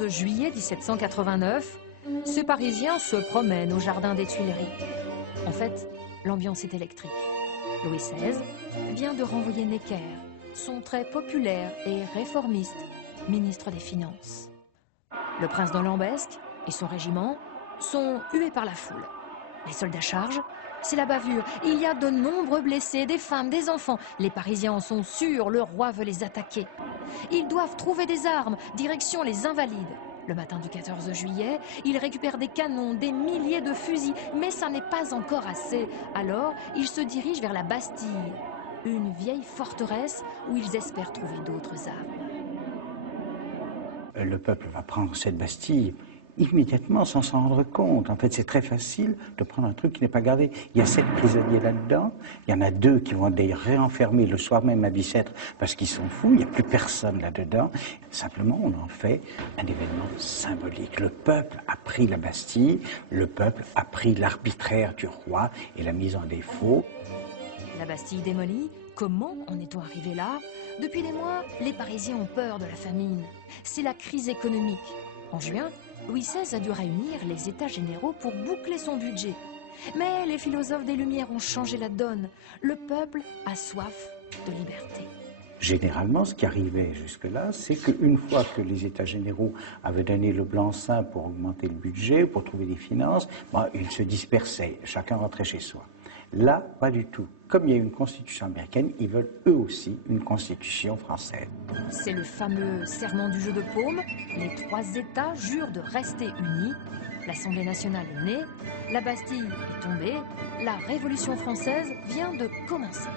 14 juillet 1789, ce Parisien se promène au jardin des Tuileries. En fait, l'ambiance est électrique. Louis XVI vient de renvoyer Necker, son très populaire et réformiste ministre des Finances. Le prince de Lambesc et son régiment sont hués par la foule. Les soldats chargent, c'est la bavure. Il y a de nombreux blessés, des femmes, des enfants. Les Parisiens en sont sûrs, le roi veut les attaquer. Ils doivent trouver des armes, direction les Invalides. Le matin du 14 juillet, ils récupèrent des canons, des milliers de fusils, mais ça n'est pas encore assez. Alors, ils se dirigent vers la Bastille, une vieille forteresse où ils espèrent trouver d'autres armes. Le peuple va prendre cette Bastille immédiatement sans s'en rendre compte. En fait, c'est très facile de prendre un truc qui n'est pas gardé. Il y a 7 prisonniers là-dedans. Il y en a 2 qui vont d'ailleurs réenfermer le soir même à Bicêtre parce qu'ils sont fous. Il n'y a plus personne là-dedans. Simplement, on en fait un événement symbolique. Le peuple a pris la Bastille. Le peuple a pris l'arbitraire du roi et la mise en défaut. La Bastille démolie, comment en est-on arrivé là? Depuis des mois, les Parisiens ont peur de la famine. C'est la crise économique. En juin, Louis XVI a dû réunir les États généraux pour boucler son budget. Mais les philosophes des Lumières ont changé la donne. Le peuple a soif de liberté. Généralement, ce qui arrivait jusque-là, c'est qu'une fois que les États généraux avaient donné le blanc-seing pour augmenter le budget, pour trouver des finances, ils se dispersaient, chacun rentrait chez soi. Là, pas du tout. Comme il y a une constitution américaine, ils veulent eux aussi une constitution française. C'est le fameux serment du jeu de paume. Les 3 États jurent de rester unis. L'Assemblée nationale est née, la Bastille est tombée, la Révolution française vient de commencer.